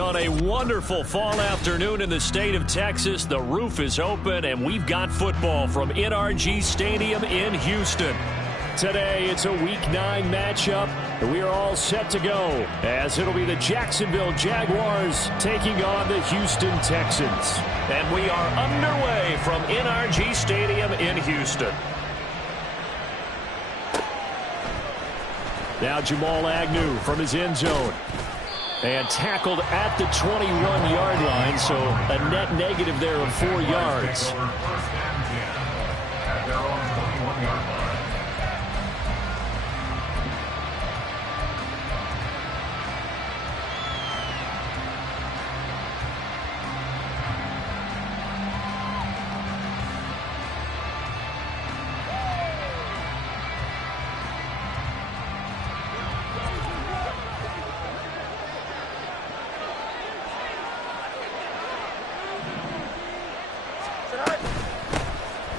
On a wonderful fall afternoon in the state of Texas, the roof is open, and we've got football from NRG Stadium in Houston. Today, it's a Week 9 matchup, and we are all set to go, as it'll be the Jacksonville Jaguars taking on the Houston Texans. And we are underway from NRG Stadium in Houston. Now Jamal Agnew from his end zone. And tackled at the 21-yard line, so a net negative there of 4 yards.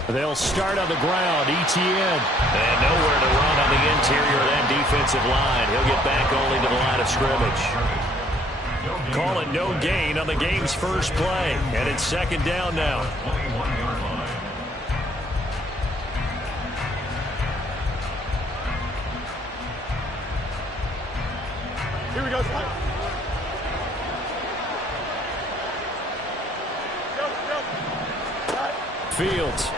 They'll start on the ground. Etienne. And nowhere to run on the interior of that defensive line. He'll get back only to the line of scrimmage. Call it no gain on the game's first play. And it's second down now. Here we go. Fields.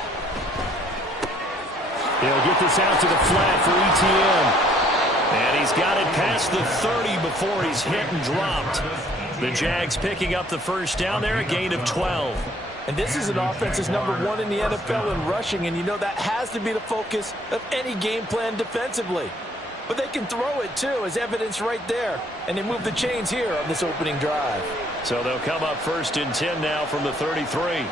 He'll get this out to the flat for Etienne. And he's got it past the 30 before he's hit and dropped. The Jags picking up the first down there, a gain of 12. And this is an offense that's #1 in the NFL in rushing, and you know that has to be the focus of any game plan defensively. But they can throw it, too, as evidence right there. And they move the chains here on this opening drive. So they'll come up 1st and 10 now from the 33.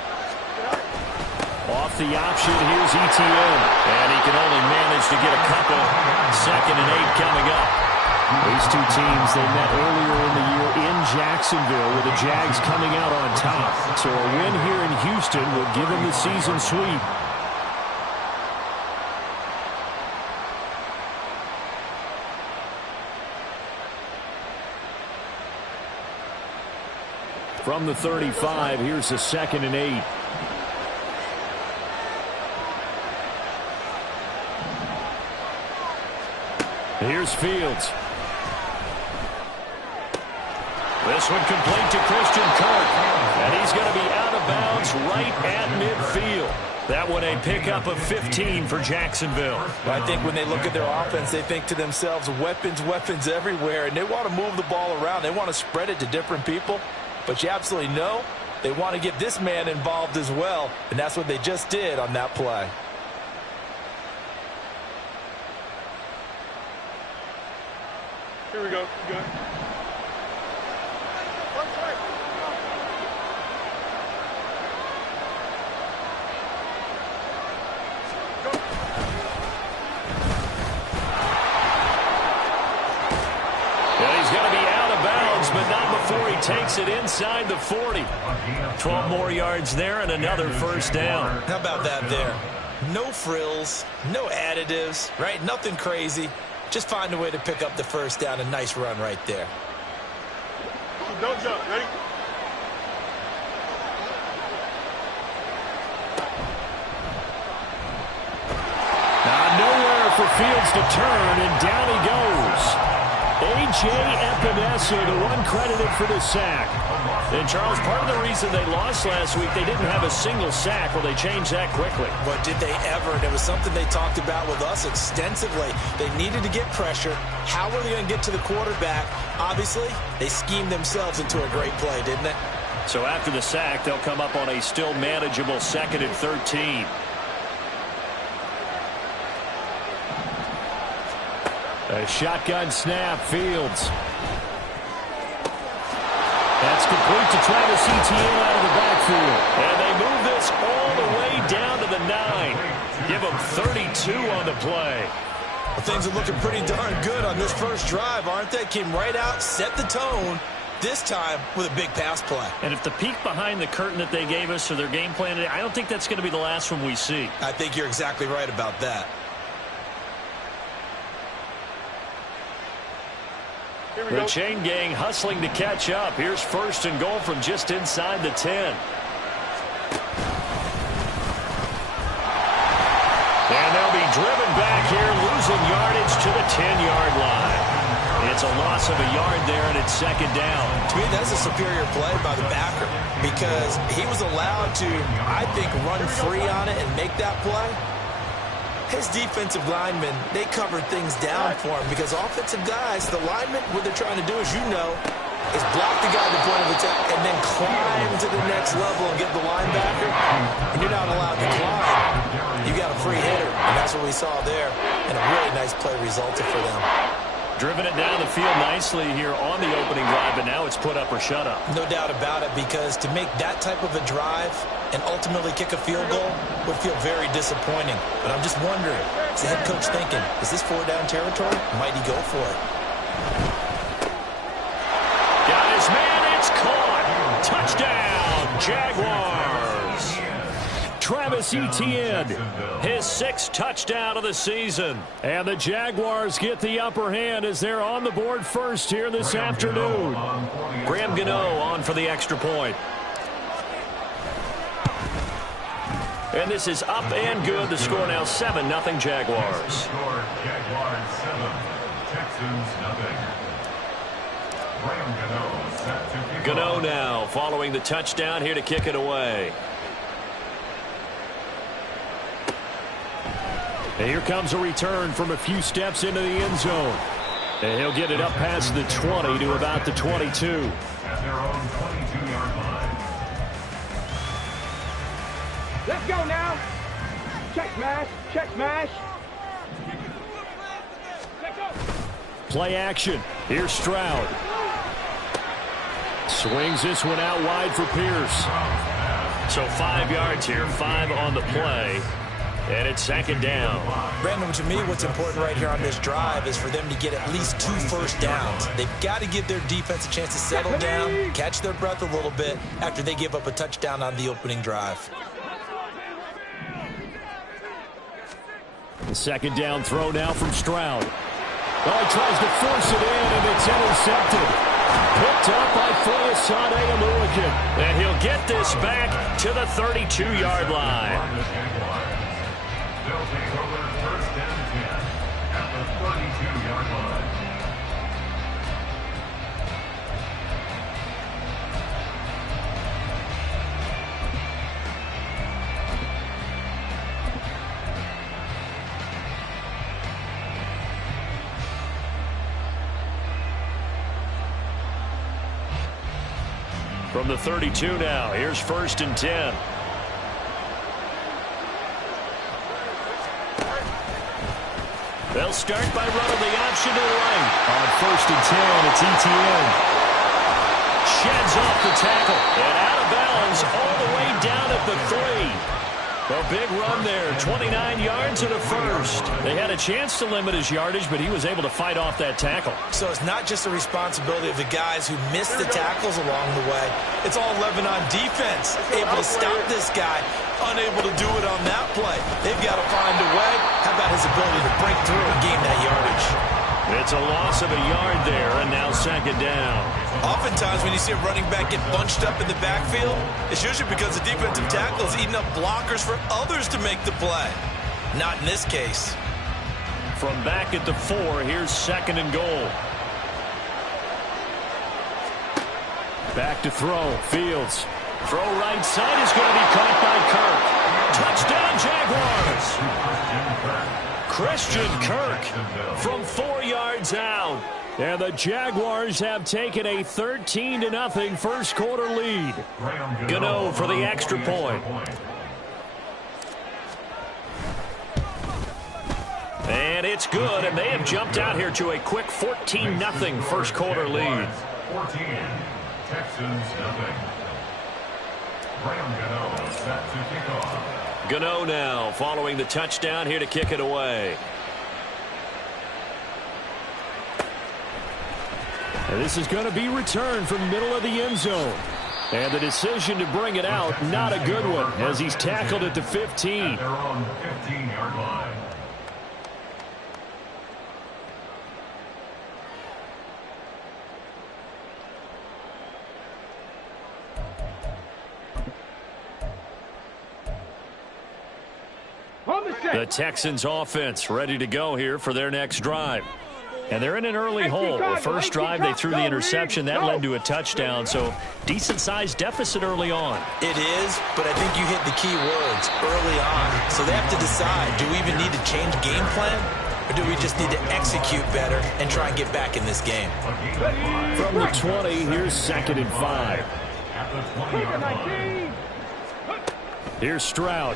Off the option, here's Etienne. And he can only manage to get a couple. 2nd and 8 coming up. These two teams, they met earlier in the year in Jacksonville with the Jags coming out on top. So a win here in Houston would give them the season sweep. From the 35, here's the 2nd and 8. Here's Fields. This one complete to Christian Kirk. And he's going to be out of bounds right at midfield. That one a pickup of 15 for Jacksonville. I think when they look at their offense, they think to themselves, weapons, weapons everywhere. And they want to move the ball around. They want to spread it to different people. But you absolutely know they want to get this man involved as well. And that's what they just did on that play. Here we go. Good. He's going to be out of bounds, but not before he takes it inside the 40. 12 more yards there and another first down. How about that there? No frills, no additives, right? Nothing crazy. Just find a way to pick up the first down. A nice run right there. Don't jump. Ready? Nowhere for Fields to turn, and down he goes. A.J. Epinesa, the one credited for the sack. And, Charles, part of the reason they lost last week, they didn't have a single sack. Well, they changed that quickly. But did they ever? And it was something they talked about with us extensively. They needed to get pressure. How were they going to get to the quarterback? Obviously, they schemed themselves into a great play, didn't they? So after the sack, they'll come up on a still manageable 2nd and 13. A shotgun snap, Fields. That's complete to Travis Etienne out of the backfield. And they move this all the way down to the 9. Give them 32 on the play. Well, things are looking pretty darn good on this first drive, aren't they? Came right out, set the tone, this time with a big pass play. And if the peek behind the curtain that they gave us or their game plan today, I don't think that's going to be the last one we see. I think you're exactly right about that. Here we The go. chain gang hustling to catch up. Here's first and goal from just inside the 10. And they'll be driven back here, losing yardage to the 10-yard line. It's a loss of a yard there, and it's second down. To me, that's a superior play by the backer because he was allowed to, I think, run free on it and make that play. His defensive linemen, they covered things down for him because offensive guys, the linemen, what they're trying to do, as you know, is block the guy at the point of attack and then climb to the next level and get the linebacker. And you're not allowed to climb. You got a free hitter, and that's what we saw there. And a really nice play resulted for them. Driven it down the field nicely here on the opening drive, but now it's put up or shut up. No doubt about it, because to make that type of a drive and ultimately kick a field goal would feel very disappointing. But I'm just wondering, is the head coach thinking, is this 4-down territory? Might he go for it? Got his man, it's caught. Touchdown, Jaguars. Travis Etienne, his 6th touchdown of the season. And the Jaguars get the upper hand as they're on the board first here this afternoon. Graham Gano on for the extra point. And this is up and good. The score now 7-0 Jaguars. Gano now following the touchdown here to kick it away. And here comes a return from a few steps into the end zone. And he'll get it up past the 20 to about the 22. At their own 22-yard line. Let's go now. Check smash. Check smash. Play action. Here's Stroud. Swings this one out wide for Pierce. So 5 yards here, 5 on the play. And it's second down. Brandon, to me, what's important right here on this drive is for them to get at least 2 first downs. They've got to give their defense a chance to settle down, catch their breath a little bit after they give up a touchdown on the opening drive. The second down throw now from Stroud. Oh, he tries to force it in, and it's intercepted. Picked up by Foyesade Aluakin. And he'll get this back to the 32-yard line. They'll take over first and 10 at the 32-yard line. From the 32 now, here's first and 10. They'll start by running the option to the right. On first and 10, it's Etienne. Sheds off the tackle. And out of bounds all the way down at the 3. A big run there, 29 yards and a first. They had a chance to limit his yardage, but he was able to fight off that tackle. So it's not just the responsibility of the guys who missed the tackles along the way. It's all Lebanon defense, able to stop this guy, unable to do it on that play. They've got to find a way. How about his ability to break through and gain that yardage? It's a loss of a yard there, and now second down. Oftentimes when you see a running back get bunched up in the backfield, it's usually because the defensive tackle is eating up blockers for others to make the play. Not in this case. From back at the 4, here's second and goal. Back to throw. Fields. Throw right side is going to be caught by Kirk. Touchdown, Jaguars. Christian Kirk from 4 yards out. And the Jaguars have taken a 13-0 first quarter lead. Gano for the extra point. And it's good, and they have jumped out here to a quick 14-0 first quarter lead. 14, Texans nothing. Graham Gano set to kick off. Gano now following the touchdown here to kick it away. And this is going to be returned from middle of the end zone. And the decision to bring it out, not a good one, as he's tackled at the 15. At their own 15-yard line. The Texans offense ready to go here for their next drive. And they're in an early hole. The first drive, they threw the interception. That led to a touchdown, so decent-sized deficit early on. It is, but I think you hit the key words early on. So they have to decide, do we even need to change game plan? Or do we just need to execute better and try and get back in this game? From the 20, here's 2nd and 5. Here's Stroud.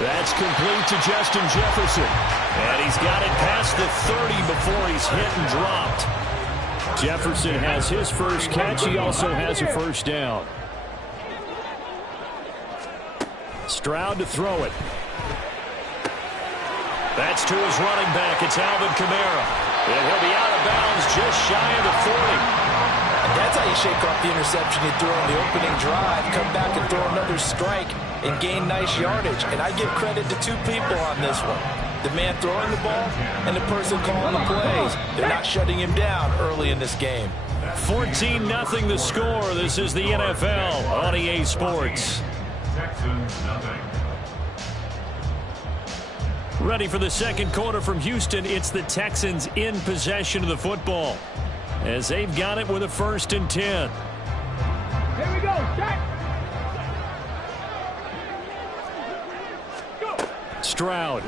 That's complete to Justin Jefferson. And he's got it past the 30 before he's hit and dropped. Jefferson has his first catch. He also has a first down. Stroud to throw it. That's to his running back. It's Alvin Kamara. And he'll be out of bounds just shy of the 40. And that's how you shake off the interception you threw on the opening drive, come back and throw another strike and gain nice yardage. And I give credit to two people on this one. The man throwing the ball and the person calling the plays. They're not shutting him down early in this game. 14-0 the score. This is the NFL on EA Sports. Texans nothing. Ready for the second quarter from Houston. It's the Texans in possession of the football as they've got it with a 1st and 10. Here we go. Check. Go. Stroud.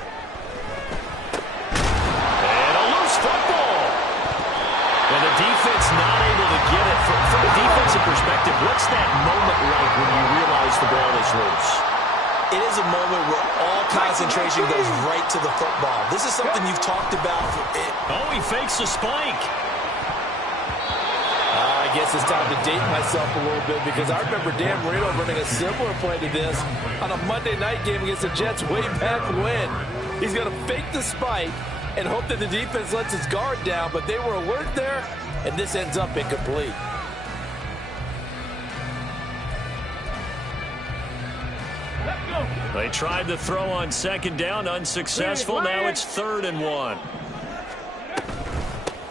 And a loose football. And the defense not able to get it. From a defensive perspective, what's that moment like when you realize the ball is loose? It is a moment where all concentration goes right to the football. This is something you've talked about. Oh, he fakes a spike. I guess it's time to date myself a little bit because I remember Dan Marino running a similar play to this on a Monday night game against the Jets way back when. He's going to fake the spike and hope that the defense lets its guard down, but they were alert there, and this ends up incomplete. They tried to throw on 2nd down, unsuccessful. Now it's 3rd and 1.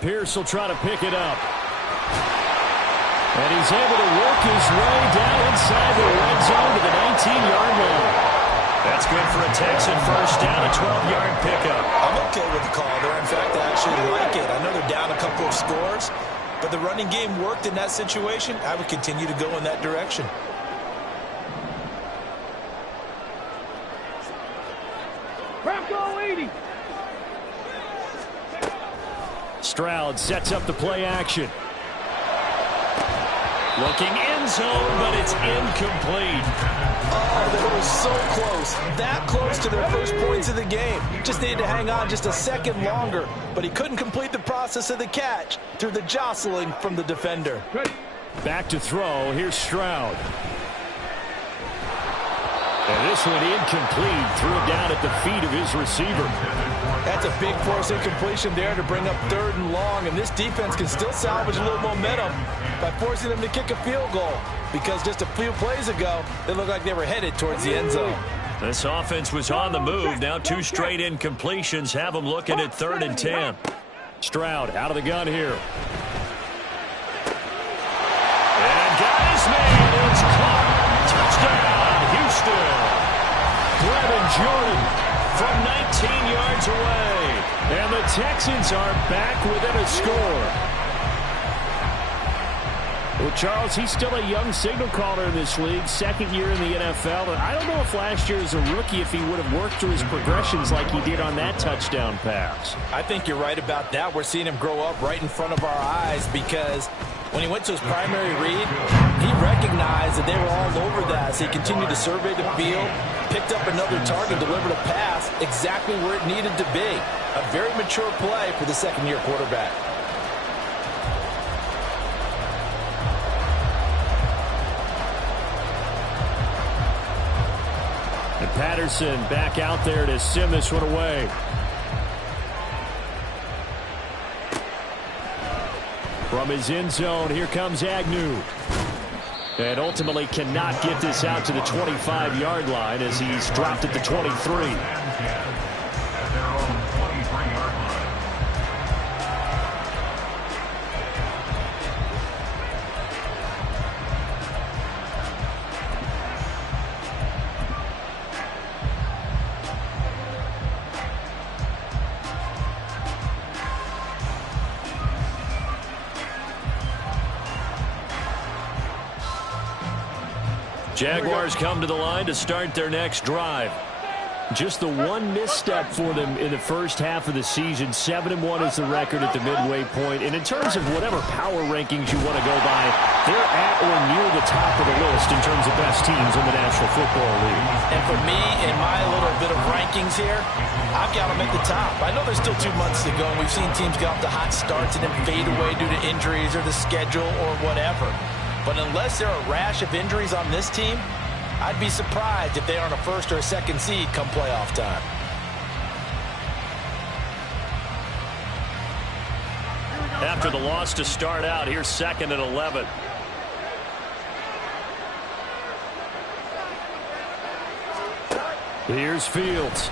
Pierce will try to pick it up. And he's able to work his way down inside the red zone to the 19-yard line. That's good for a Texan first down, a 12-yard pickup. I'm okay with the call there. In fact, I actually like it. I know they're down a couple of scores, but the running game worked in that situation. I would continue to go in that direction. Bronco 80. Stroud sets up the play action. Looking end zone, but it's incomplete. Oh, they were so close. That close to their first points of the game. Just needed to hang on just a second longer, but he couldn't complete the process of the catch through the jostling from the defender. Back to throw. Here's Stroud. And this one incomplete. Threw it down at the feet of his receiver. That's a big force incompletion there to bring up 3rd and long, and this defense can still salvage a little momentum by forcing them to kick a field goal because just a few plays ago, they looked like they were headed towards the end zone. This offense was on the move. Now 2 straight incompletions have them looking at 3rd and 10. Stroud out of the gun here. And got his man. It's caught. Touchdown, Houston. Brevin Jordan from 19 yards away. And the Texans are back within a score. Well, Charles, he's still a young signal caller in this league, 2nd year in the NFL. And I don't know if last year as a rookie if he would have worked through his progressions like he did on that touchdown pass. I think you're right about that. We're seeing him grow up right in front of our eyes because when he went to his primary read, he recognized that they were all over that. So he continued to survey the field, picked up another target, delivered a pass exactly where it needed to be. A very mature play for the 2nd-year quarterback. And Patterson back out there to send this one away. From his end zone, here comes Agnew. And ultimately cannot get this out to the 25-yard line as he's dropped at the 23. Jaguars come to the line to start their next drive. Just the one misstep for them in the first half of the season. 7-1 is the record at the midway point. And in terms of whatever power rankings you want to go by, they're at or near the top of the list in terms of best teams in the National Football League. And for me, in my little bit of rankings here, I've got them at the top. I know there's still 2 months to go, and we've seen teams get off to hot starts and then fade away due to injuries or the schedule or whatever. But unless there are a rash of injuries on this team, I'd be surprised if they aren't a first or a second seed come playoff time. After the loss to start out, here's 2nd and 11. Here's Fields.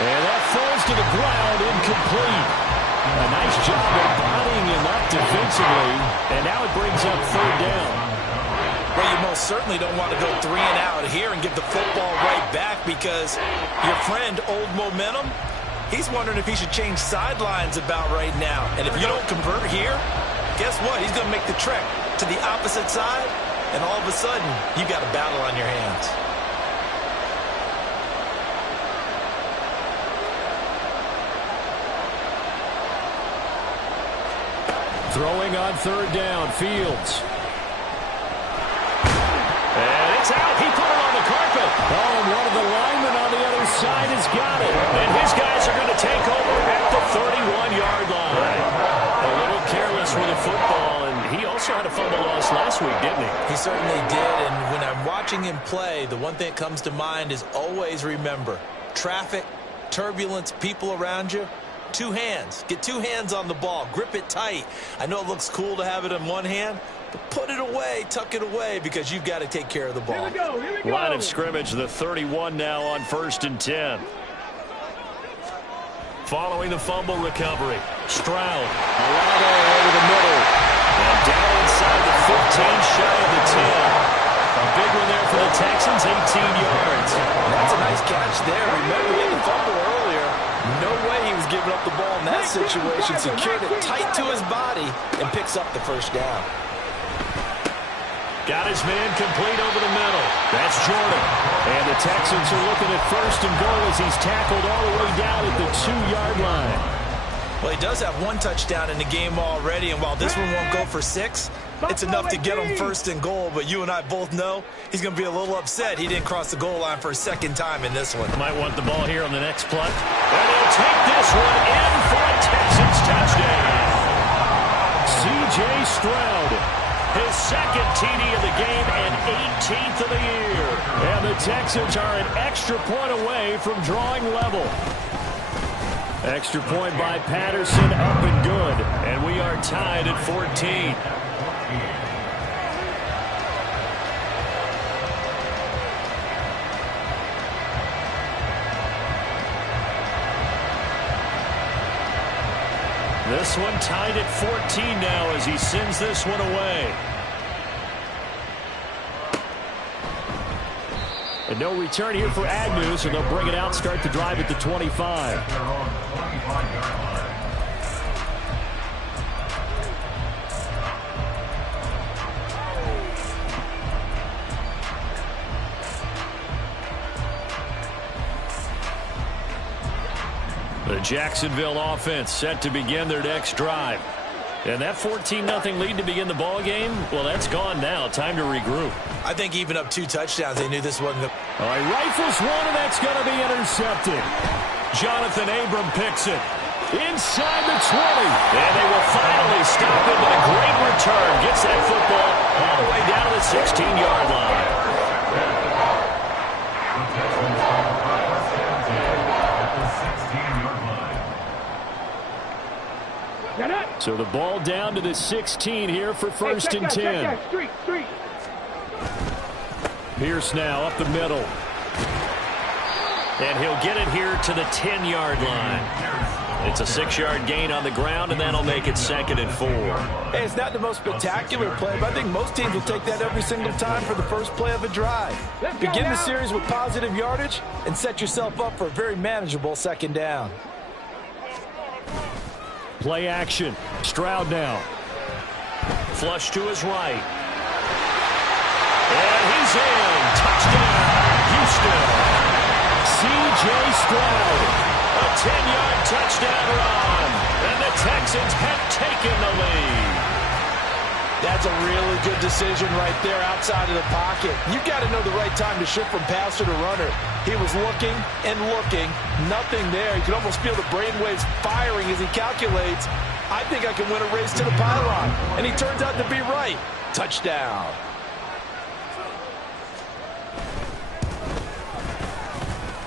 And that falls to the ground, incomplete. A nice job of bodying him up defensively, and now it brings up 3rd down. Well, you most certainly don't want to go 3 and out here and give the football right back because your friend, Old Momentum, he's wondering if he should change sidelines about right now. And if you don't convert here, guess what? He's going to make the trek to the opposite side, and all of a sudden, you got a battle on your hands. Throwing on 3rd down, Fields. And it's out. He put it on the carpet. Oh, and one of the linemen on the other side has got it. And his guys are going to take over at the 31-yard line. A little careless with the football, and he also had a fumble loss last week, didn't he? He certainly did, and when I'm watching him play, the one thing that comes to mind is always remember, traffic, turbulence, people around you, 2 hands. Get 2 hands on the ball. Grip it tight. I know it looks cool to have it in one hand, but put it away, tuck it away, because you've got to take care of the ball. Here we go. Line of scrimmage, the 31 now on 1st and 10. Following the fumble recovery, Stroud. Alado over the middle. And down inside the 15, shy of the 10. A big one there for the Texans, 18 yards. That's a nice catch there. Remember, he had the fumble earlier. No way he was giving up the ball in that situation. Secured it tight to his body and picks up the 1st down. Got his man complete over the middle. That's Jordan. And the Texans are looking at 1st and goal as he's tackled all the way down at the 2-yard line. Well, he does have 1 touchdown in the game already, and while this one won't go for 6, it's enough to get him 1st and goal. But you and I both know he's going to be a little upset he didn't cross the goal line for a 2nd time in this one. Might want the ball here on the next play. And he'll take this one in for a Texans touchdown. C.J. Stroud, his 2nd TD of the game and 18th of the year. And the Texans are an extra point away from drawing level. Extra point by Patterson, up and good. And we are tied at 14. This one tied at 14 now as he sends this one away. And no return here for Agnew, so they'll bring it out, start the drive at the 25. The Jacksonville offense set to begin their next drive. And that 14-0 lead to begin the ball game, well, that's gone now. Time to regroup. I think even up 2 touchdowns, they knew this wasn't going to... All right, rifles one, and that's going to be intercepted. Jonathan Abram picks it inside the 20. And they will finally stop it with a great return. Gets that football all the way down to the 16-yard line. So the ball down to the 16 here for 1st and 10. Street. Pierce now up the middle. And he'll get it here to the 10-yard line. It's a 6-yard gain on the ground, and that'll make it 2nd and 4. Hey, it's not the most spectacular play, but I think most teams will take that every single time for the first play of a drive. Begin the series with positive yardage and set yourself up for a very manageable 2nd down. Play action. Stroud now. flush to his right. And he's in. Touchdown, Houston. C.J. Stroud. A 10-yard touchdown run. And the Texans have taken the lead. That's a really good decision right there outside of the pocket. You've got to know the right time to shift from passer to runner. He was looking and looking. Nothing there. You can almost feel the brainwaves firing as he calculates, I think I can win a race to the pylon. And he turns out to be right. Touchdown.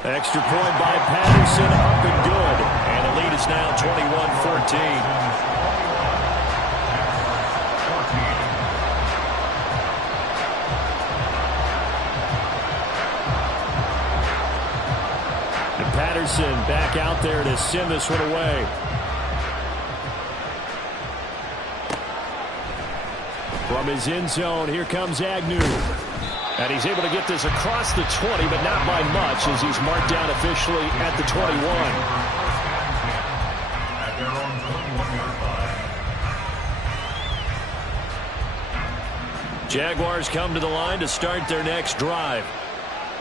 Extra point by Patterson, up and good. And the lead is now 21-14. Patterson back out there to send this one away. From his end zone, here comes Agnew. And he's able to get this across the 20, but not by much as he's marked down officially at the 21. At their own 21-yard line. Jaguars come to the line to start their next drive.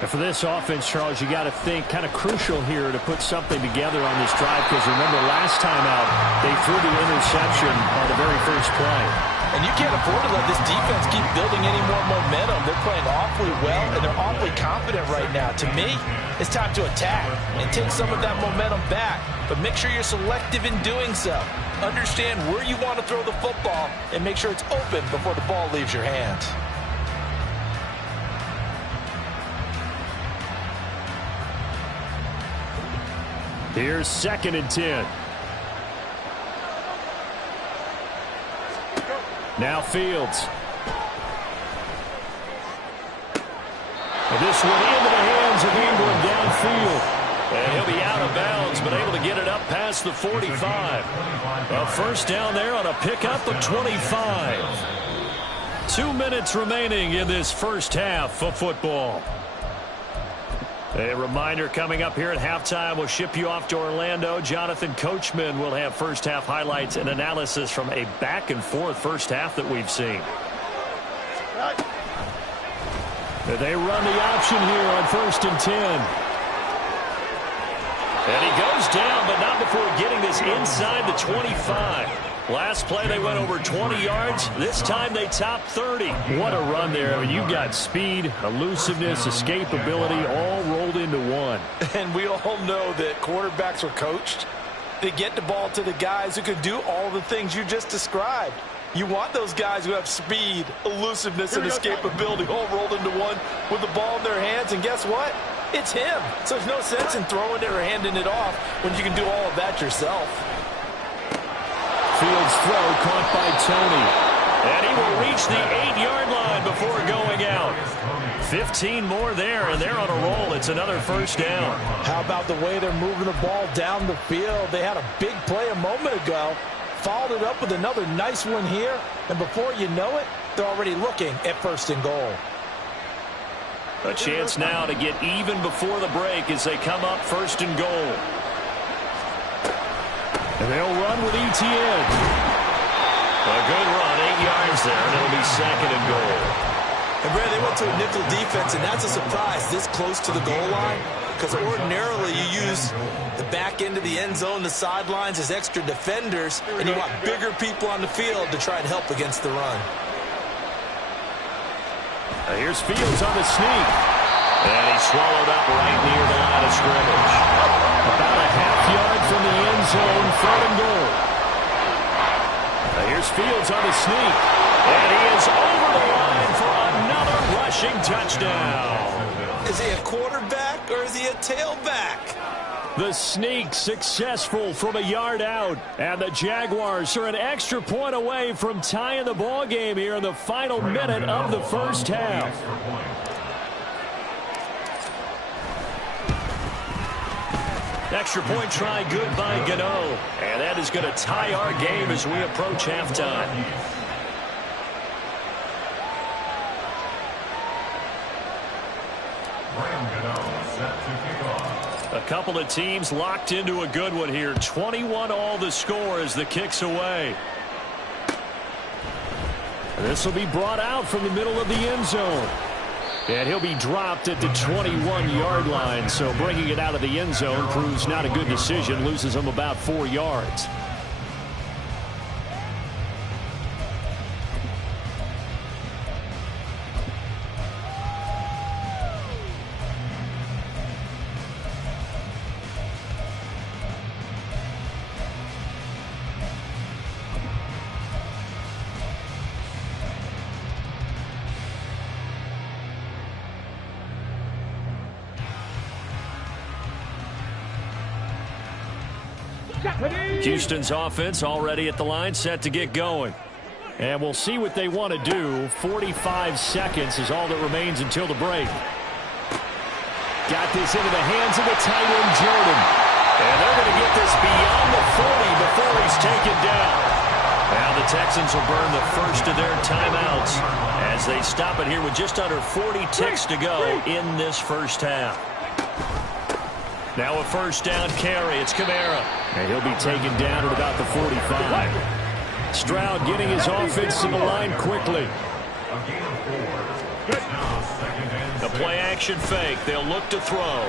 And for this offense, Charles, you got to think kind of crucial here to put something together on this drive, because remember last time out they threw the interception on the very first play. And you can't afford to let this defense keep building any more momentum. They're playing awfully well, and they're awfully confident right now. To me, it's time to attack and take some of that momentum back. But make sure you're selective in doing so. Understand where you want to throw the football and make sure it's open before the ball leaves your hands. Here's 2nd and 10. Now Fields. And this one into the hands of Ingram downfield. And he'll be out of bounds, but able to get it up past the 45. A first down there on a pickup of 25. 2 minutes remaining in this first half of football. A reminder coming up here at halftime, we'll ship you off to Orlando. Jonathan Coachman will have first half highlights and analysis from a back and forth first half that we've seen. They run the option here on 1st and 10. And he goes down, but not before getting this inside the 25. Last play they went over 20 yards. This time they top 30. What a run there. I mean, you've got speed, elusiveness, escapability all rolled into one. And we all know that quarterbacks are coached. They get the ball to the guys who can do all the things you just described. You want those guys who have speed, elusiveness, and escapability all rolled into one with the ball in their hands. And guess what? It's him. So there's no sense in throwing it or handing it off when you can do all of that yourself. Fields throw caught by Tony. And he will reach the 8-yard line before going out. 15 more there, and they're on a roll. It's another first down. How about the way they're moving the ball down the field? They had a big play a moment ago. Followed it up with another nice one here. And before you know it, they're already looking at 1st and goal. A chance now to get even before the break as they come up 1st and goal. And they'll run with ETN. A good run, 8 yards there, and it'll be 2nd and goal. And Brad, they went to a nickel defense, and that's a surprise this close to the goal line, because ordinarily you use the back end of the end zone, the sidelines as extra defenders, and you want bigger people on the field to try and help against the run. Here's Fields on the sneak. And he's swallowed up right near the line of scrimmage. About a half yard from the end zone, 3rd and goal. Here's Fields on the sneak. And he is over the line for another rushing touchdown. Is he a quarterback or is he a tailback? The sneak successful from a yard out. And the Jaguars are an extra point away from tying the ball game here in the final minute of the first half. Extra point try good by Gano. And that is going to tie our game as we approach halftime. A couple of teams locked into a good one here. 21 all the score as the kick's away. This will be brought out from the middle of the end zone. And he'll be dropped at the 21-yard line. So bringing it out of the end zone proves not a good decision. Loses him about 4 yards. Houston's offense already at the line, set to get going. And we'll see what they want to do. 45 seconds is all that remains until the break. Got this into the hands of the tight end, Jordan. And they're going to get this beyond the 40 before he's taken down. Now the Texans will burn the first of their timeouts as they stop it here with just under 40 ticks to go in this first half. Now a first down carry. It's Kamara. And he'll be taken down at about the 45. Stroud getting his offense to the line quickly. The play action fake. They'll look to throw.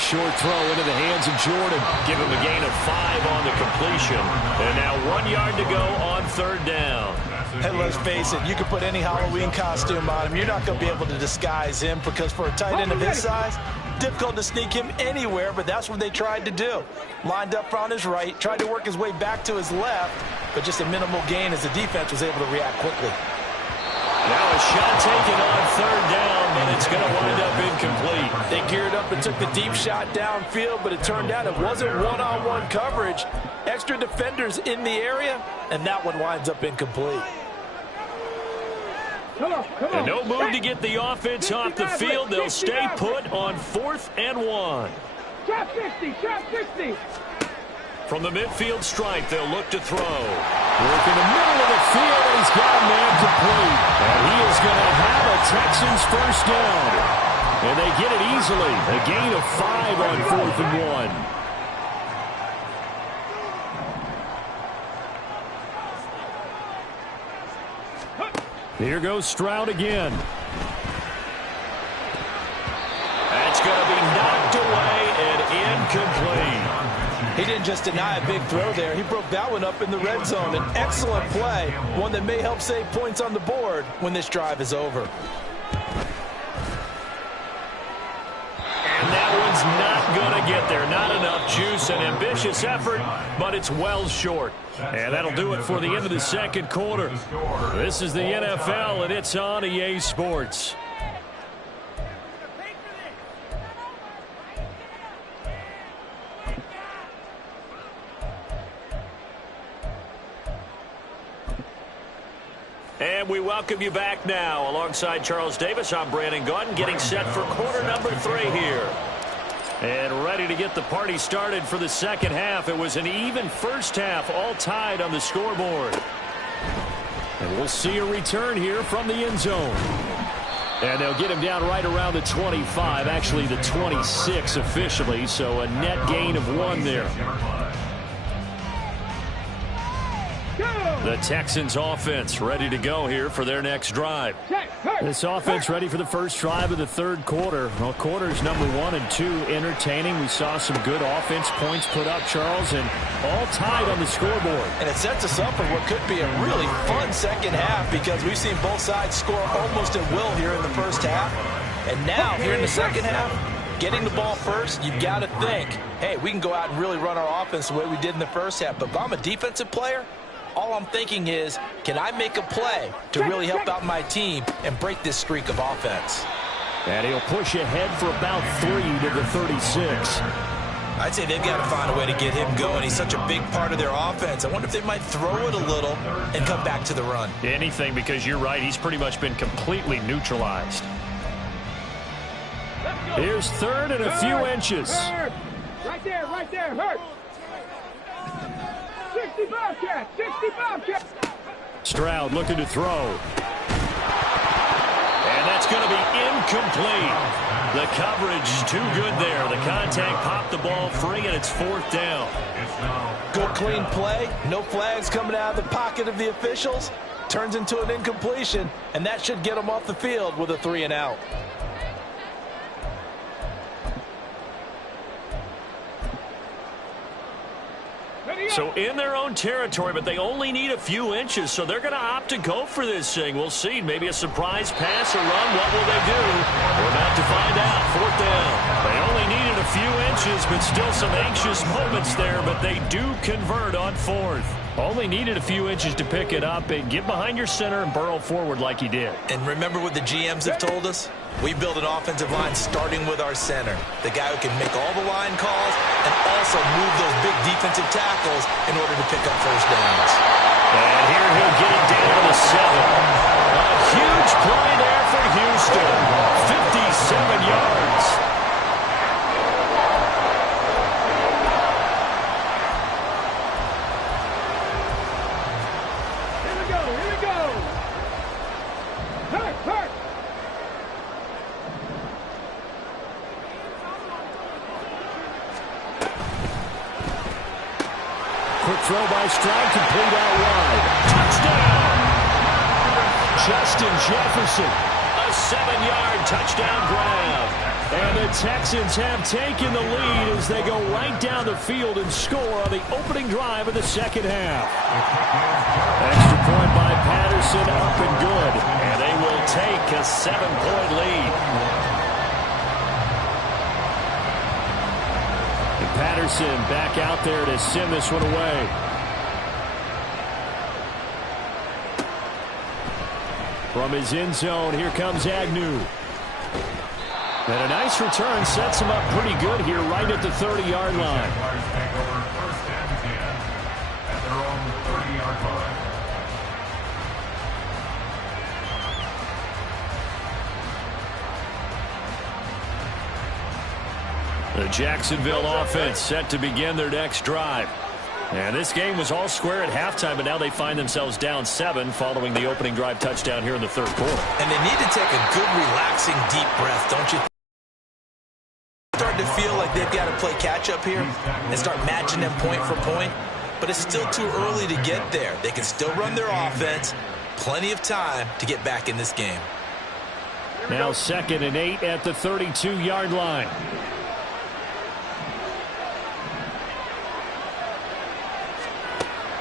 Short throw into the hands of Jordan. Give him a gain of 5 on the completion. And now 1 yard to go on third down. Hey, let's face it, you can put any Halloween costume on him. You're not going to be able to disguise him because for a tight end of his size, difficult to sneak him anywhere, but that's what they tried to do. Lined up on his right, tried to work his way back to his left, but just a minimal gain as the defense was able to react quickly. Now a shot taken on third down, but it's going to wind up incomplete. They geared up and took the deep shot downfield, but it turned out it wasn't one-on-one coverage. Extra defenders in the area, and that one winds up incomplete. Come on. And no move to get the offense off the field. They'll stay put on 4th and 1. Trap 50. From the midfield stripe, they'll look to throw. Work in the middle of the field, and he's got a man complete. And he is going to have a Texans first down. And they get it easily. A gain of 5 on 4th and 1. Here goes Stroud again. That's going to be knocked away and incomplete. He didn't just deny a big throw there. He broke that one up in the red zone. An excellent play, one that may help save points on the board when this drive is over. And that one's not going to get there. Not enough juice. An ambitious effort, but it's well short. And that'll do it for the end of the second quarter. This is the NFL, and it's on EA Sports. And we welcome you back now. Alongside Charles Davis, I'm Brandon Gaudin, getting set for quarter number 3 here. And ready to get the party started for the second half. It was an even first half, all tied on the scoreboard. And we'll see a return here from the end zone. And they'll get him down right around the 25, actually the 26 officially, so a net gain of 1 there. The Texans offense ready to go here for their next drive. This offense ready for the first drive of the third quarter. Well, quarters number 1 and 2 entertaining. We saw some good offense points put up, Charles, and all tied on the scoreboard. And it sets us up for what could be a really fun second half because we've seen both sides score almost at will here in the first half. And now, here in the second half, getting the ball first, you've got to think, hey, we can go out and really run our offense the way we did in the first half. But if I'm a defensive player, all I'm thinking is, can I make a play to really help out my team and break this streak of offense? And he'll push ahead for about 3 to the 36. I'd say they've got to find a way to get him going. He's such a big part of their offense. I wonder if they might throw it a little and come back to the run. Anything, because you're right. He's pretty much been completely neutralized. Here's 3rd and a few inches. Right there, hurt. 65 catch. Stroud looking to throw. And that's going to be incomplete. The coverage too good there. The contact popped the ball free, and it's 4th down. Good, clean play. No flags coming out of the pocket of the officials. turns into an incompletion, and that should get them off the field with a 3 and out. So in their own territory, but they only need a few inches, so they're going to opt to go for this thing. We'll see. Maybe a surprise pass or run. What will they do? We're about to find out. 4th down. They only needed a few inches, but still some anxious moments there, but they do convert on 4th. Only needed a few inches to pick it up and get behind your center and burrow forward like he did. And remember what the GMs have told us? We build an offensive line starting with our center, the guy who can make all the line calls and also move those big defensive tackles in order to pick up first downs. And here he'll get it down to the 7. A huge play there for Houston. 57 yards. Here we go. Hurt. Quick throw by Stroud, complete out wide. Touchdown! Justin Jefferson, a 7-yard touchdown grab. And the Texans have taken the lead as they go right down the field and score on the opening drive of the second half. Extra point by Patterson, up and good. And they will take a 7-point lead. Patterson back out there to send this one away. From his end zone, here comes Agnew. And a nice return sets him up pretty good here right at the 30-yard line. First and 10 at their own 30-yard line. The Jacksonville offense set to begin their next drive. And this game was all square at halftime, but now they find themselves down 7 following the opening drive touchdown here in the 3rd quarter. And they need to take a good, relaxing, deep breath, don't you? Starting to feel like they've got to play catch-up here and start matching them point for point. But it's still too early to get there. They can still run their offense. Plenty of time to get back in this game. Now 2nd and 8 at the 32-yard line.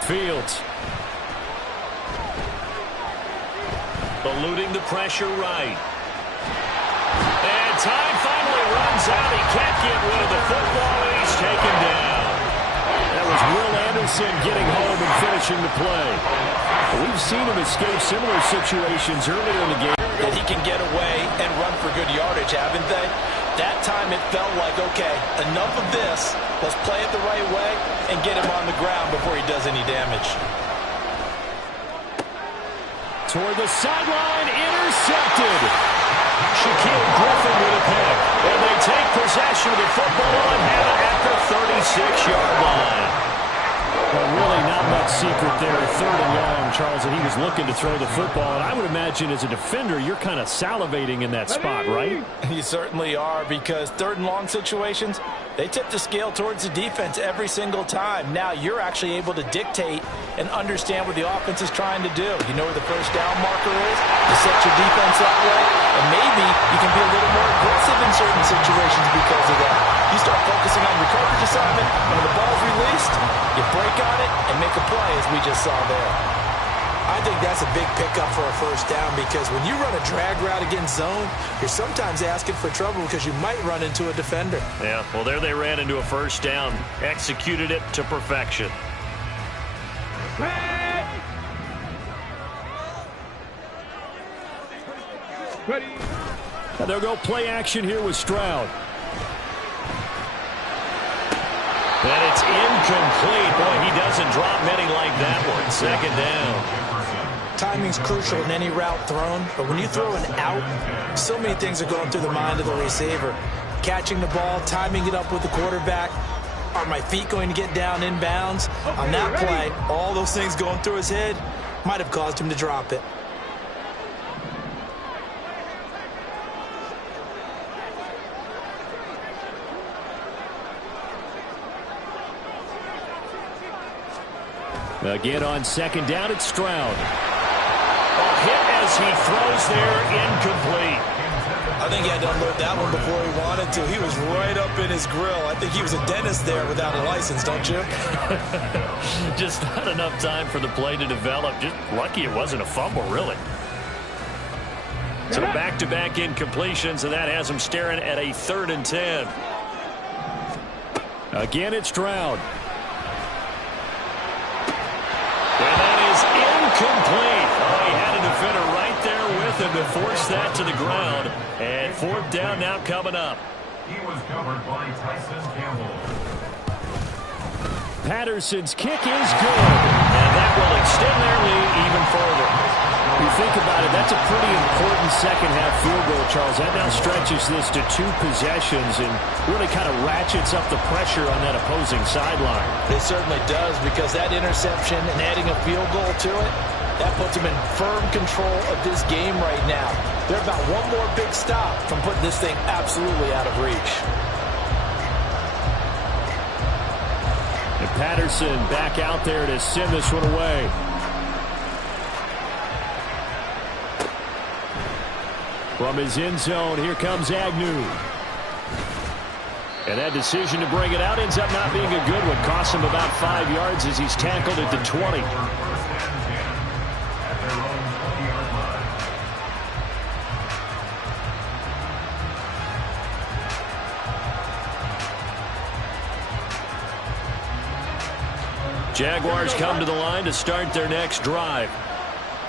Fields. Eluding the pressure right. And time finally runs out. He can't get rid of the football, and he's taken down. That was Will Anderson getting home and finishing the play. We've seen him escape similar situations earlier in the game. That he can get away and run for good yardage, haven't they? That time it felt like, okay, enough of this. Let's play it the right way and get him on the ground before he does any damage. Toward the sideline, intercepted. Shaquille Griffin with a pick. And they take possession of the football and have it at the 36-yard line. Well, really not much secret there. 3rd and long, Charles, and he was looking to throw the football. And I would imagine as a defender, you're kind of salivating in that spot, right? You certainly are, because 3rd and long situations, they tip the scale towards the defense every single time. Now you're actually able to dictate and understand what the offense is trying to do. You know where the first down marker is. You set your defense that way, and maybe you can be a little more aggressive in certain situations because of that. You start focusing on your coverage assignment, and when the ball's released, you break on it and make a play, as we just saw there. I think that's a big pickup for a first down, because when you run a drag route against zone, you're sometimes asking for trouble because you might run into a defender. Yeah, well, there they ran into a first down, executed it to perfection. Ready. And they'll go play action here with Stroud. And it's incomplete. Boy, he doesn't drop many like that one. 2nd down. Timing's crucial in any route thrown, but when you throw an out, so many things are going through the mind of the receiver. Catching the ball, timing it up with the quarterback. Are my feet going to get down inbounds? On that play, all those things going through his head might have caused him to drop it. Again on 2nd down, it's Stroud. A hit as he throws there, incomplete. I think he had to unload that one before he wanted to. He was right up in his grill. I think he was a dentist there without a license, don't you? Just not enough time for the play to develop. Just lucky it wasn't a fumble, really. So back-to-back incompletions, and that has him staring at a 3rd and 10. Again, it's Stroud. And that is incomplete. Oh, he had a defender right there with him to force that to the ground. And 4th down now coming up. He was covered by Tyson Campbell. Patterson's kick is good. And that will extend their lead even further. You think about it, that's a pretty important second-half field goal, Charles. That now stretches this to 2 possessions and really kind of ratchets up the pressure on that opposing sideline. It certainly does, because that interception and adding a field goal to it, that puts them in firm control of this game right now. They're about one more big stop from putting this thing absolutely out of reach. And Patterson back out there to send this one away. From his end zone, here comes Agnew. And that decision to bring it out ends up not being a good one. Costs him about 5 yards as he's tackled at the 20. Jaguars come to the line to start their next drive.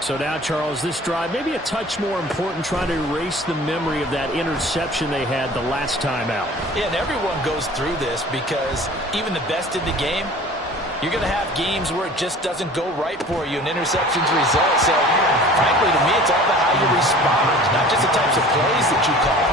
So now, Charles, this drive maybe a touch more important, trying to erase the memory of that interception they had the last time out. Yeah, and everyone goes through this, because even the best in the game, you're going to have games where it just doesn't go right for you, and interceptions result. So, frankly, to me, it's all about how you respond, not just the types of plays that you call,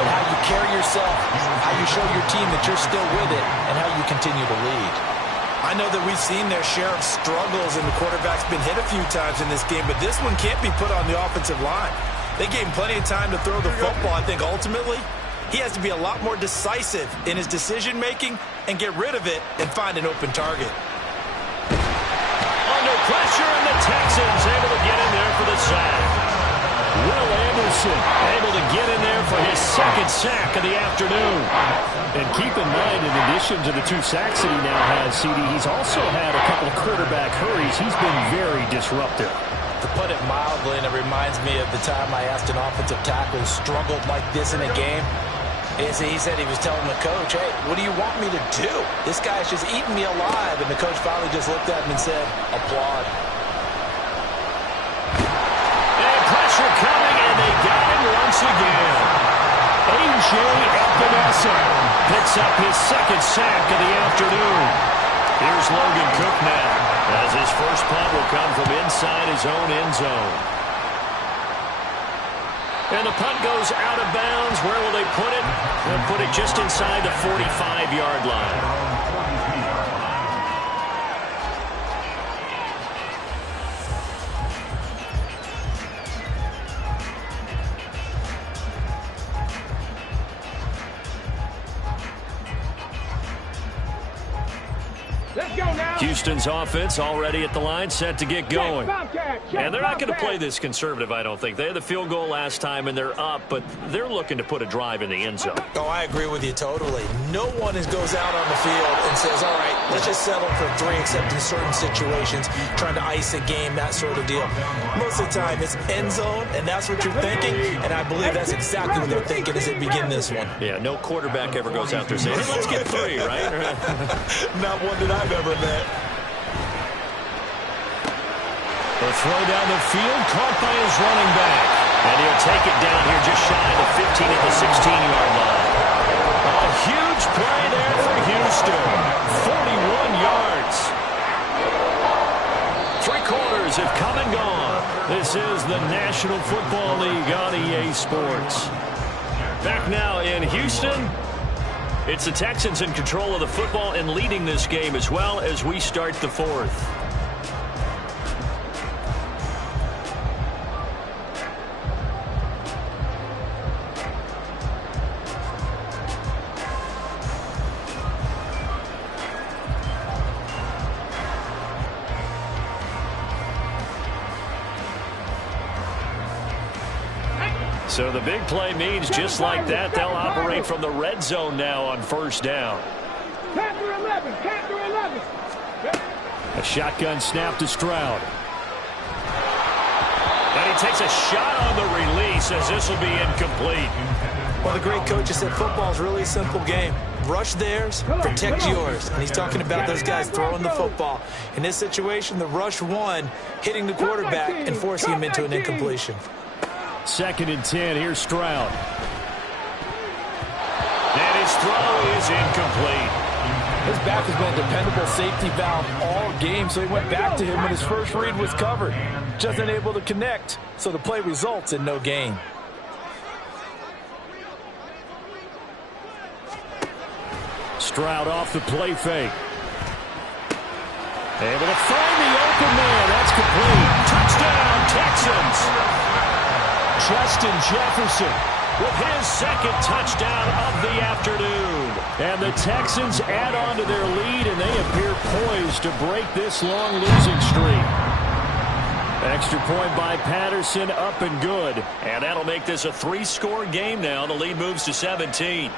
but how you carry yourself, how you show your team that you're still with it, and how you continue to lead. I know that we've seen their share of struggles, and the quarterback's been hit a few times in this game, but this one can't be put on the offensive line. They gave him plenty of time to throw the football. I think ultimately he has to be a lot more decisive in his decision-making and get rid of it and find an open target. Under pressure, and the Texans able to get in there for the sack. Will Anderson able to get in there for his 2nd sack of the afternoon. And keep in mind, in addition to the 2 sacks that he now has, CD, he's also had a couple of quarterback hurries. He's been very disruptive. To put it mildly, and it reminds me of the time I asked an offensive tackle who struggled like this in a game. He said he was telling the coach, hey, what do you want me to do? This guy's just eating me alive. And the coach finally just looked at him and said, applaud. And pressure coming, and they got him once again. A.J. Epinesa picks up his 2nd sack of the afternoon. Here's Logan Cook now, as his first punt will come from inside his own end zone. And the punt goes out of bounds. Where will they put it? They'll put it just inside the 45-yard line. Let's go now. Houston's offense already at the line, set to get going. And they're not going to play this conservative, I don't think. They had the field goal last time, and they're up, but they're looking to put a drive in the end zone. Oh, I agree with you totally. No one goes out on the field and says, all right, let's just settle for 3, except in certain situations, trying to ice a game, that sort of deal. Most of the time, it's end zone, and that's what you're thinking, and I believe that's exactly what they're thinking as they begin this one. Yeah, no quarterback ever goes out there saying, hey, let's get 3, right? Not one that I've ever met. The throw down the field, caught by his running back. And he'll take it down here just shy of the 15 at the 16-yard line. A huge play there for Houston. 41 yards. 3 quarters have come and gone. This is the National Football League on EA Sports. Back now in Houston. It's the Texans in control of the football and leading this game as well as we start the 4th. So the big play means just like that, they'll operate from the red zone now on first down. Capture 11, capture 11. A shotgun snap to Stroud. And he takes a shot on the release as this will be incomplete. Well, the great coach has said football is really a simple game. Rush theirs, protect yours. And he's talking about those guys throwing the football. In this situation, the rush one, hitting the quarterback and forcing him into an incompletion. 2nd and 10. Here's Stroud. And his throw is incomplete. His back has been a dependable safety valve all game, so he went back to him when his first read was covered. Just unable to connect, so the play results in no gain. Stroud off the play fake. Able to find the open man. That's complete. Touchdown, Texans. Justin Jefferson with his 2nd touchdown of the afternoon. And the Texans add on to their lead, and they appear poised to break this long losing streak. Extra point by Patterson, up and good. And that'll make this a 3-score game now. The lead moves to 17.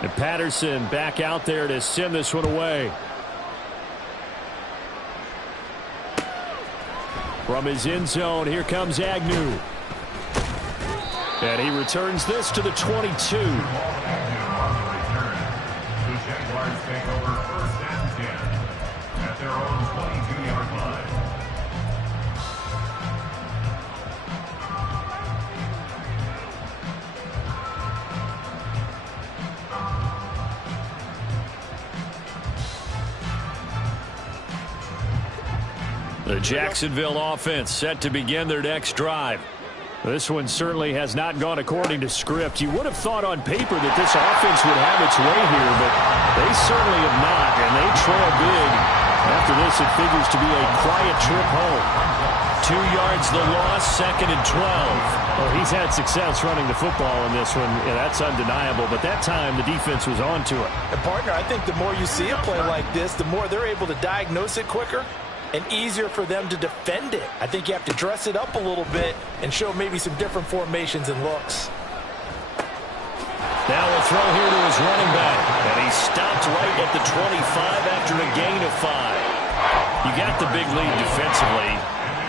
And Patterson back out there to send this one away. From his end zone, here comes Agnew. And he returns this to the 22. The Jaguars take over 1st and 10 at their own 22-yard line. The Jacksonville offense set to begin their next drive. This one certainly has not gone according to script. You would have thought on paper that this offense would have its way here, but they certainly have not, and they trail big. After this, it figures to be a quiet trip home. 2 yards the loss, 2nd and 12. Well, he's had success running the football in this one. Yeah, that's undeniable, but that time the defense was on to it. And partner, I think the more you see a play like this, the more they're able to diagnose it quicker and easier for them to defend it. I think you have to dress it up a little bit and show maybe some different formations and looks. Now a throw here to his running back. And he stopped right at the 25 after a gain of 5. You got the big lead defensively.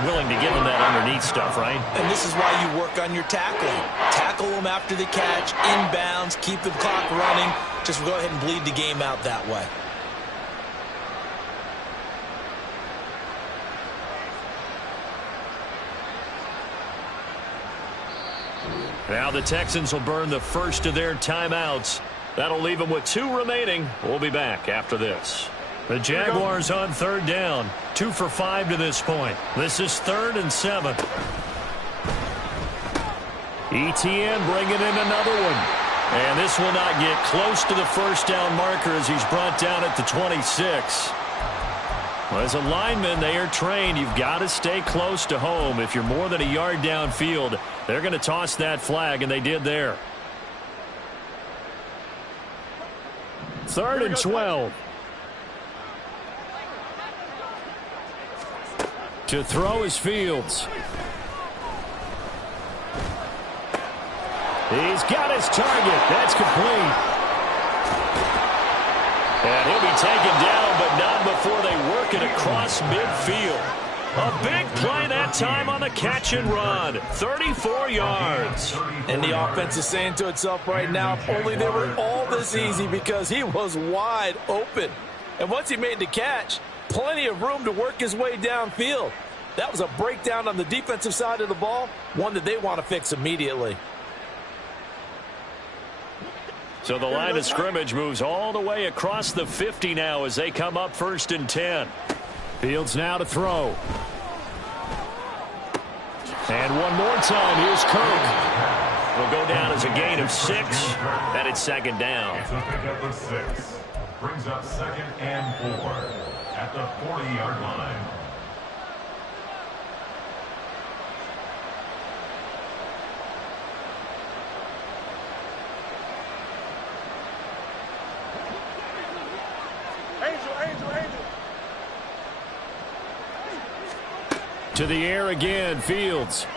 Willing to give him that underneath stuff, right? And this is why you work on your tackling. Tackle them after the catch, inbounds, keep the clock running. Just go ahead and bleed the game out that way. Now the Texans will burn the first of their timeouts. That'll leave them with 2 remaining. We'll be back after this. The Jaguars on 3rd down. 2 for 5 to this point. This is 3rd and 7. ETN bringing in another one. And this will not get close to the first down marker as he's brought down at the 26. Well, as a lineman, they are trained. You've got to stay close to home. If you're more than a yard downfield, they're going to toss that flag, and they did there. 3rd and 12. To throw is Fields. He's got his target. That's complete. And he'll be taken down, but not before they work it across midfield. A big play that time on the catch and run. 34 yards. And the offense is saying to itself right now, if only they were all this easy, because he was wide open. And once he made the catch, plenty of room to work his way downfield. That was a breakdown on the defensive side of the ball, one that they want to fix immediately. So the line of scrimmage moves all the way across the 50 now as they come up 1st and 10. Fields now to throw. And one more time, here's Kirk. Will go down as a gain of 6, and it's 2nd down. It's a pickup of 6. Brings up 2nd and 4 at the 40-yard line. To the air again, Fields.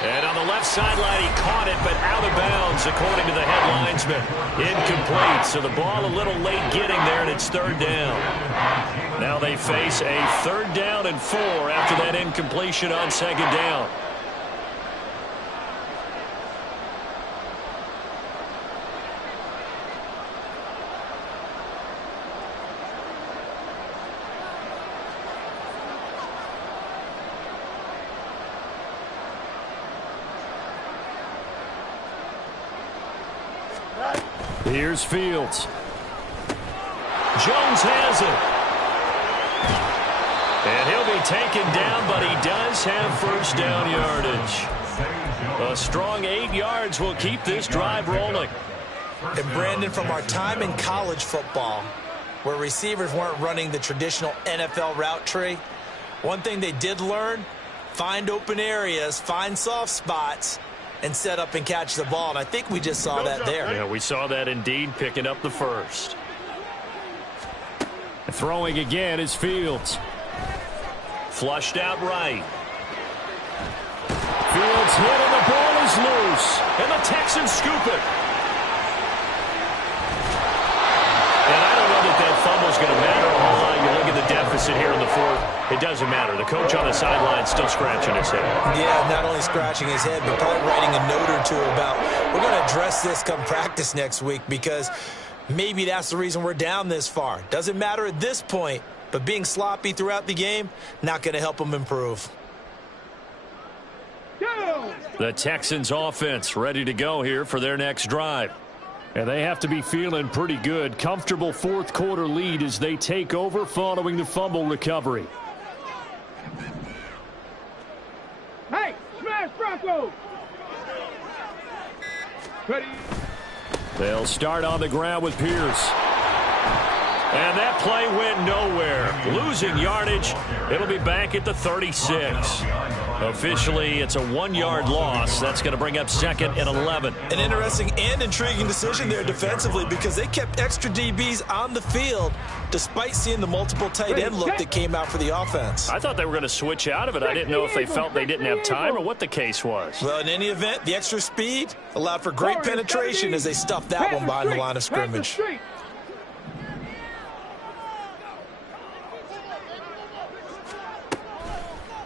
And on the left sideline, he caught it, but out of bounds, according to the head linesman. Incomplete, so the ball a little late getting there, and it's third down. Now they face a 3rd down and 4 after that incompletion on 2nd down. Here's Fields. Jones has it. And he'll be taken down, but he does have 1st down yardage. A strong 8 yards will keep this drive rolling. And Brandon, from our time in college football, where receivers weren't running the traditional NFL route tree, one thing they did learn, find open areas, find soft spots, and set up and catch the ball. And I think we just saw that there. Yeah, we saw that indeed, picking up the 1st. Throwing again is Fields. Flushed out right. Fields hit and the ball is loose. And the Texans scoop it. And I don't know that fumble's going to matter a whole lot. You look at the deficit here in the 4th. It doesn't matter. The coach on the sideline still scratching his head. Yeah, not only scratching his head, but probably writing a note or two about, we're going to address this come practice next week, because maybe that's the reason we're down this far. Doesn't matter at this point, but being sloppy throughout the game, not going to help them improve. The Texans offense ready to go here for their next drive. And they have to be feeling pretty good. Comfortable 4th quarter lead as they take over following the fumble recovery. Hey, smash Bronco! Ready? They'll start on the ground with Pierce. And that play went nowhere. Losing yardage. It'll be back at the 36. Officially, it's a 1-yard loss. That's going to bring up 2nd and 11. An interesting and intriguing decision there defensively, because they kept extra DBs on the field despite seeing the multiple tight end look that came out for the offense. I thought they were going to switch out of it. I didn't know if they felt they didn't have time or what the case was. Well, in any event, the extra speed allowed for great penetration as they stuffed that one behind the line of scrimmage.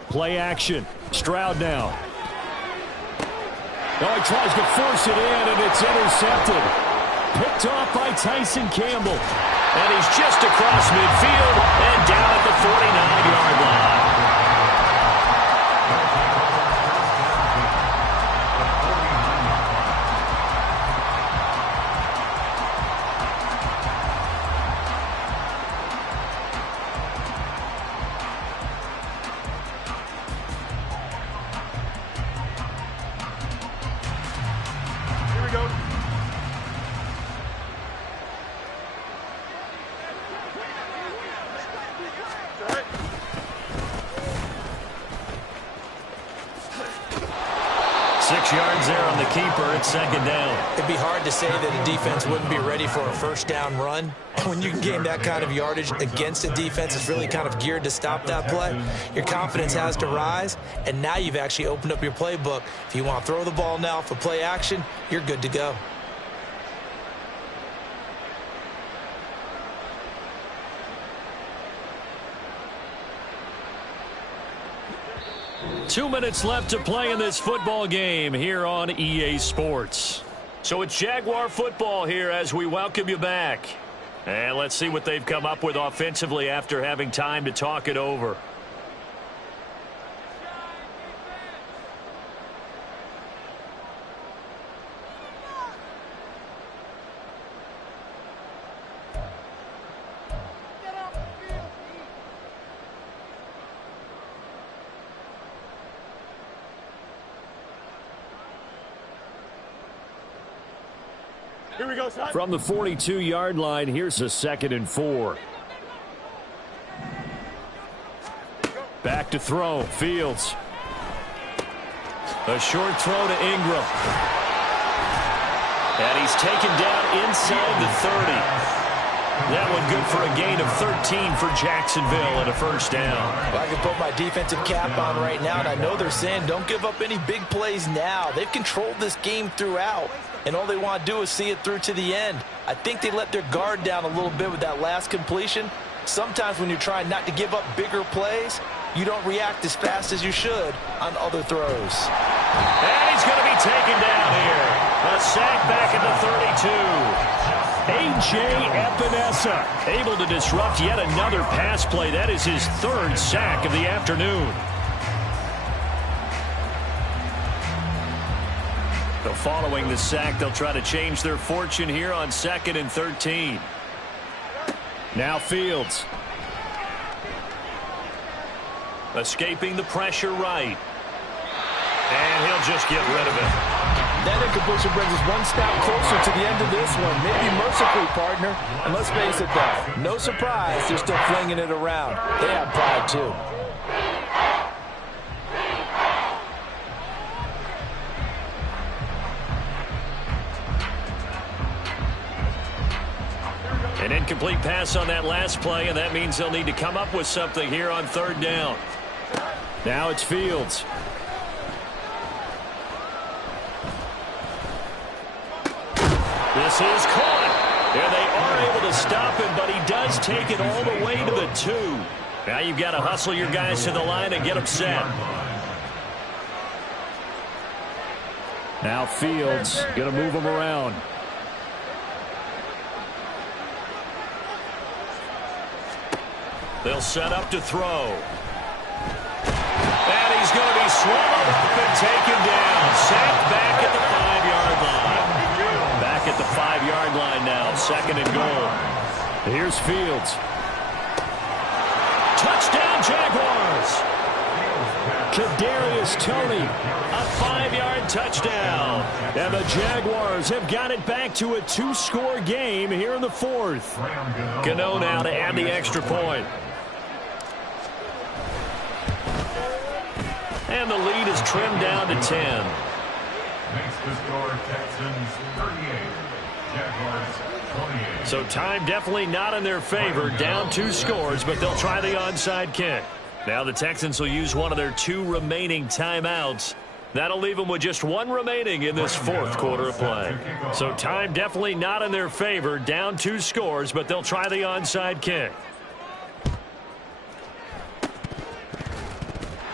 Play action. Stroud now. Oh, he tries to force it in, and it's intercepted. Picked off by Tyson Campbell. And he's just across midfield and down at the 49-yard line. Go. 6 yards there on the keeper. It's 2nd down. It'd be hard to say that a defense wouldn't be ready for a 1st down run. When you can gain that kind of yardage against a defense that's really kind of geared to stop that play, your confidence has to rise, and now you've actually opened up your playbook. If you want to throw the ball now for play action, you're good to go. Two minutes left to play in this football game here on EA Sports. So it's Jaguar football here as we welcome you back. And let's see what they've come up with offensively after having time to talk it over. Here we go, son. From the 42-yard line, here's a 2nd and 4. Back to throw. Fields. A short throw to Ingram. And he's taken down inside the 30. That one good for a gain of 13 for Jacksonville and a first down. Well, I can put my defensive cap on right now, and I know they're saying don't give up any big plays now. They've controlled this game throughout, and all they want to do is see it through to the end. I think they let their guard down a little bit with that last completion. Sometimes when you're trying not to give up bigger plays, you don't react as fast as you should on other throws. And he's going to be taken down here. A sack back at the 32. A.J. Epinesa able to disrupt yet another pass play. That is his third sack of the afternoon. So following the sack, they'll try to change their fortune here on 2nd and 13. Now Fields. Escaping the pressure right. And he'll just get rid of it. That incompletion brings us one step closer to the end of this one. Maybe mercifully, partner. And let's face it, though, no surprise, they're still flinging it around. They have pride, too. An incomplete pass on that last play, and that means they'll need to come up with something here on 3rd down. Now it's Fields. This is caught. And they are able to stop him, but he does take it all the way to the 2. Now you've got to hustle your guys to the line and get them set. Now Fields going to move them around. They'll set up to throw. And he's going to be swallowed up and taken down. Sacked back at the 5-yard line. Back at the 5-yard line now. 2nd and goal. Here's Fields. Touchdown Jaguars. Kadarius Toney. A 5-yard touchdown. And the Jaguars have got it back to a 2-score game here in the 4th. Gano now to add the extra point. And the lead is trimmed down to 10. Makes the score Texans 38, Jaguars 28. So time definitely not in their favor. Down 2 scores, but they'll try the onside kick. Now the Texans will use one of their 2 remaining timeouts. That'll leave them with just 1 remaining in this 4th quarter of play. So time definitely not in their favor. Down 2 scores, but they'll try the onside kick.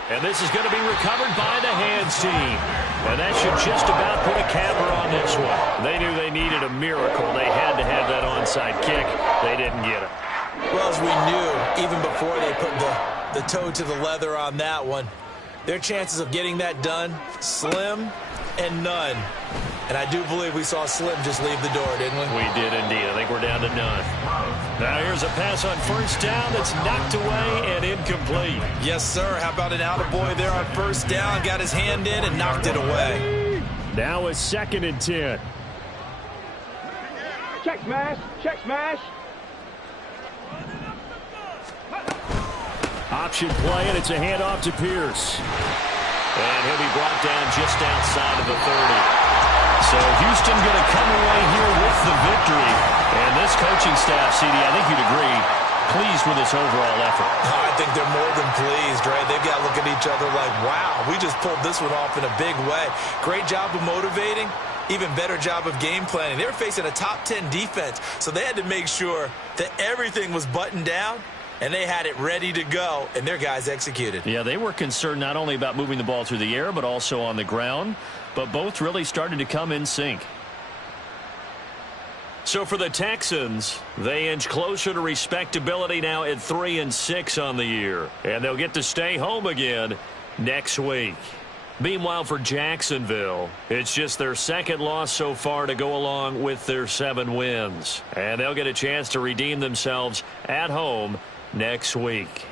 And this is going to be recovered by the hands team. And that should just about put a capper on this one. They knew they needed a miracle. They had to have that onside kick. They didn't get it. Well, as we knew, even before they put the toe to the leather on that one, their chances of getting that done, slim and none. And I do believe we saw Slim just leave the door, didn't we? We did indeed. I think we're down to none. Now here's a pass on 1st down that's knocked away and incomplete. Yes, sir. How about an attaboy there on 1st down? Got his hand in and knocked it away. Now it's 2nd and 10. Check smash. Check smash. Option play, and it's a handoff to Pierce. And he'll be brought down just outside of the 30. So Houston going to come away here with the victory. And this coaching staff, CD, I think you'd agree, pleased with this overall effort. I think they're more than pleased, right? They've got to look at each other like, wow, we just pulled this one off in a big way. Great job of motivating. Even better job of game planning. They were facing a top 10 defense, so they had to make sure that everything was buttoned down, and they had it ready to go, and their guys executed. Yeah, they were concerned not only about moving the ball through the air, but also on the ground. But both really started to come in sync. So for the Texans, they inch closer to respectability now at 3-6 on the year. And they'll get to stay home again next week. Meanwhile, for Jacksonville, it's just their 2nd loss so far to go along with their 7 wins. And they'll get a chance to redeem themselves at home next week.